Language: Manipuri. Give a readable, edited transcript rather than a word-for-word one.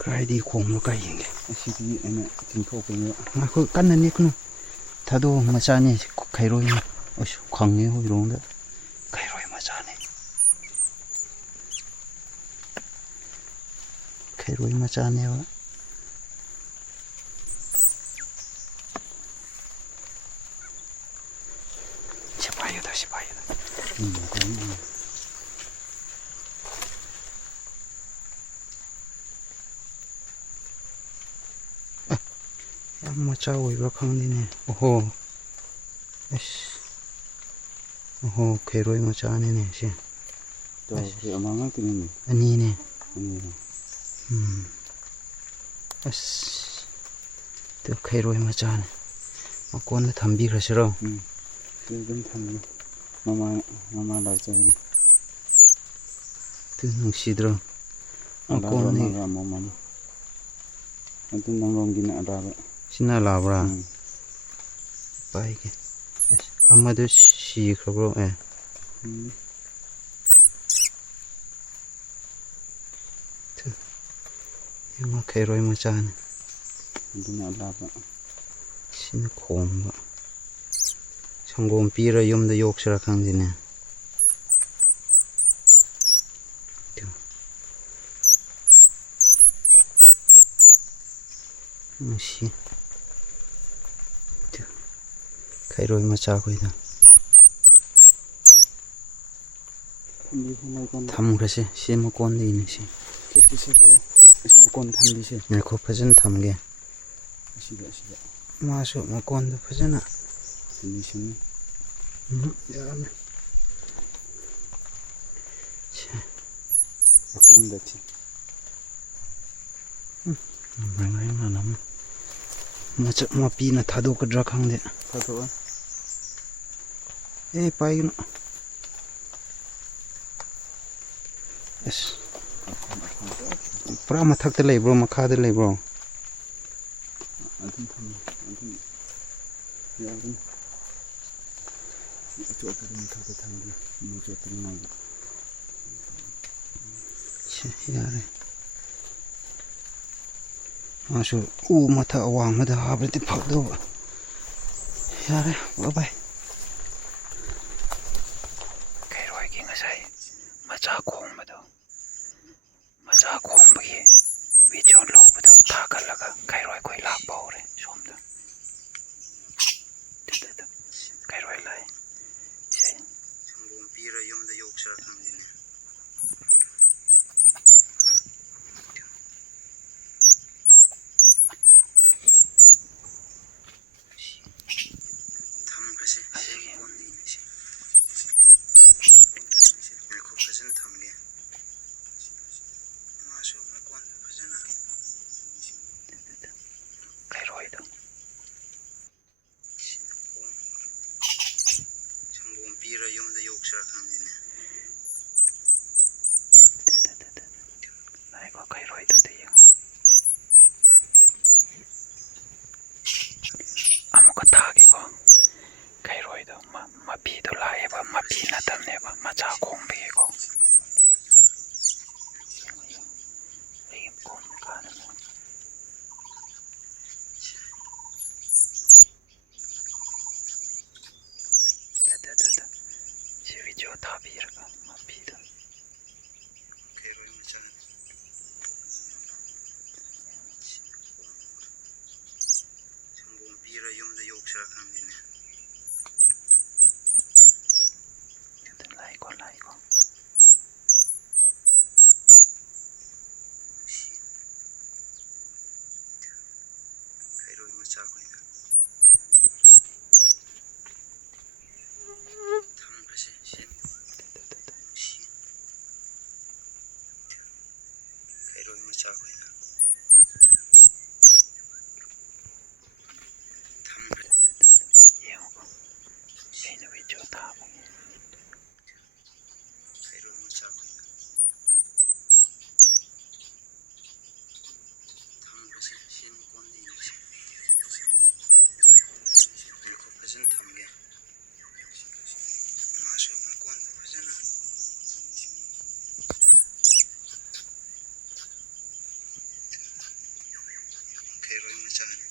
ꯀꯥꯏꯗꯤ ꯈꯣꯡꯕ ꯀꯥꯏ ꯌꯦꯡꯒꯦ ꯑꯁꯤꯗꯤ ꯑꯩꯅ ꯆꯤꯡꯊꯣꯛꯄꯅꯦꯕ ꯑꯩꯈꯣꯏ ꯀꯟꯅ ꯅꯤꯛꯀꯅꯨ ꯊꯥꯗꯣꯛ ꯃꯆꯥꯅꯤ ꯈꯩꯔꯣꯏꯅꯤ ꯑꯁ ꯈꯪꯉꯦ ꯍꯣꯏꯔꯣꯡꯗ ꯈꯩꯔꯣꯏ ꯃꯆꯥꯅꯤ ꯈꯩꯔꯣꯏ ꯃꯆꯥꯅꯦꯕ ꯁꯤꯄꯥꯏꯌꯨꯗ ꯌꯥꯝ ꯃꯆꯥ ꯑꯣꯏꯕ꯭ꯔꯥ ꯈꯪꯗꯦꯅꯦ ꯑꯣꯍꯣ ꯑꯁ ꯑꯣꯍꯣ ꯈꯩꯔꯣꯏ ꯃꯆꯥꯅꯤꯅꯦ ꯁꯤ ꯇꯧꯕꯁꯦ ꯑꯃ ꯉꯥꯛꯇꯅꯤꯅꯦ ꯑꯅꯤꯅꯦ ꯑꯅꯤꯔꯣ ꯑꯁ ꯈꯩꯔꯣꯏ ꯃꯆꯥꯅꯤ ꯃꯀꯣꯟꯗ ꯊꯝꯕꯤꯈ꯭ꯔꯁꯤꯔꯣ ꯁꯤ ꯑꯗꯨꯝ ꯊꯝꯃꯦ ꯃꯃꯥ ꯂꯥꯛꯆꯒꯅꯤ ꯑꯗꯨ ꯅꯨꯡꯁꯤꯗ꯭ꯔꯣ ꯑꯂꯥꯕ ꯃꯀꯣꯟꯗꯤ ꯑꯃꯒ ꯑꯃ ꯑꯗꯨ ꯅꯪꯂꯣꯝꯒꯤꯅ ꯑꯂꯥꯕ ꯁꯤꯅ ꯂꯥꯕ꯭ꯔꯥ ꯄꯥꯏꯒꯦ ꯑꯁ ꯑꯃꯗꯨ ꯁꯤꯈ꯭ꯔꯕ꯭ꯔꯣ ꯌꯦꯡꯉꯣ ꯈꯩꯔꯣꯏ ꯃꯆꯥꯅꯤ ꯑꯗꯨꯅ ꯑꯂꯥꯕ ꯁꯤꯅ ꯈꯣꯡꯕ ꯁꯪꯒꯣꯝ ꯄꯤꯔ ꯌꯨꯝꯗ ꯌꯣꯛꯁꯤꯔꯥ ꯈꯪꯗꯦꯅꯦ ꯅꯨꯡꯁꯤ ꯈꯩꯔꯣꯏ ꯃꯆꯥꯈꯣꯏꯗꯣ ꯊꯝꯈ꯭ꯔꯁꯦ ꯁꯤ ꯃꯀꯣꯟꯗꯒꯤꯅꯦ ꯁꯤ ꯑꯁꯤ ꯃꯀꯣꯟ ꯊꯝꯕꯤꯁꯦ ꯉꯥꯏꯈꯣ ꯐꯖꯅ ꯊꯝꯒꯦ ꯑꯁꯤꯗ ꯃꯥꯁꯨ ꯃꯀꯣꯟꯗ ꯐꯖꯅ ꯁꯤꯟꯅꯤ ꯌꯥꯔꯝꯃꯦ ꯑꯄꯨꯟꯗꯗꯤ ꯃꯆꯛ ꯃꯄꯤꯅ ꯊꯥꯗꯣꯛꯀꯗ꯭ꯔꯥ ꯈꯪꯗꯦ ꯄꯥꯏꯒꯅꯨ ꯑꯁ ꯄꯨꯔꯥ ꯃꯊꯛꯇ ꯂꯩꯕ꯭ꯔꯣ ꯃꯈꯥꯗ ꯂꯩꯕ꯭ꯔꯣ ꯑꯗꯨꯝ ꯊꯝꯃꯦ ꯑꯗꯨꯝ ꯌꯥꯒꯅꯤ ꯑꯆꯣꯠꯄꯗꯨ ꯃꯊꯛꯇ ꯊꯝꯒꯦ ꯃꯤ ꯆꯣꯠꯇꯅꯤꯡꯉꯥꯏꯒꯤ ꯌꯥꯔꯦ ꯃꯥꯁꯨ ꯎ ꯃꯊꯛ ꯑꯋꯥꯡꯕꯗ ꯍꯥꯞꯂꯗꯤ ꯐꯒꯗꯧꯕ ꯌꯥꯔꯦ ꯕꯥꯏ ꯈꯩꯔꯣꯏꯒꯤ ꯉꯁꯥꯏ ꯃꯆꯥ ꯈꯣꯡꯕꯒꯤ ꯚꯤꯗꯤꯑꯣ ꯂꯧꯕꯗꯣ ꯊꯥꯒꯠꯂꯒ ꯈꯩꯔꯣꯏ ꯈꯣꯏ ꯂꯥꯛꯄ ꯍꯧꯔꯦ ꯁꯣꯝꯗ ꯈꯩꯔꯣꯏ ꯂꯥꯛꯑꯦ ꯁꯪꯒꯣꯝ ꯄꯤꯔ ꯌꯨꯝꯗ ꯌꯣꯛꯁꯤꯔꯥ ꯈꯪꯗꯦꯅꯦ ꯊꯝꯈ꯭ꯔꯁꯦ ꯑꯁꯤꯒꯤ ꯉꯥꯏꯈꯣ ꯐꯖꯅ ꯊꯝꯒꯦ ꯃꯥꯁꯨ ꯃꯀꯣꯟꯗ ꯐꯖꯅ ꯈꯩꯔꯣꯏꯗꯣ ꯁꯪꯒꯣꯝ ꯄꯤꯔ ꯌꯨꯝꯗ ꯌꯣꯛꯁꯤꯔꯥ ꯈꯪꯗꯦꯅꯦ ꯉꯥꯏꯈꯣ ꯈꯩꯔꯣꯏꯗꯨꯗ ꯌꯦꯡꯉꯣ ꯑꯃꯨꯛꯀ ꯊꯥꯒꯦꯀꯣ ꯈꯩꯔꯣꯏꯗꯣ ꯃꯄꯤꯗꯣ ꯂꯥꯛꯑꯦꯕ ꯃꯄꯤ ꯅꯠꯇꯕꯅꯦꯕ ꯃꯆꯥ ꯈꯣꯡꯕꯒꯤꯀꯣ ꯑꯩꯒꯤ ꯃꯈꯣꯡꯗ ꯀꯥꯟꯅꯕ ꯁꯤ ꯚꯤꯗꯤꯑꯣ ꯊꯥꯕꯤꯔ ꯆꯠꯂꯅꯤ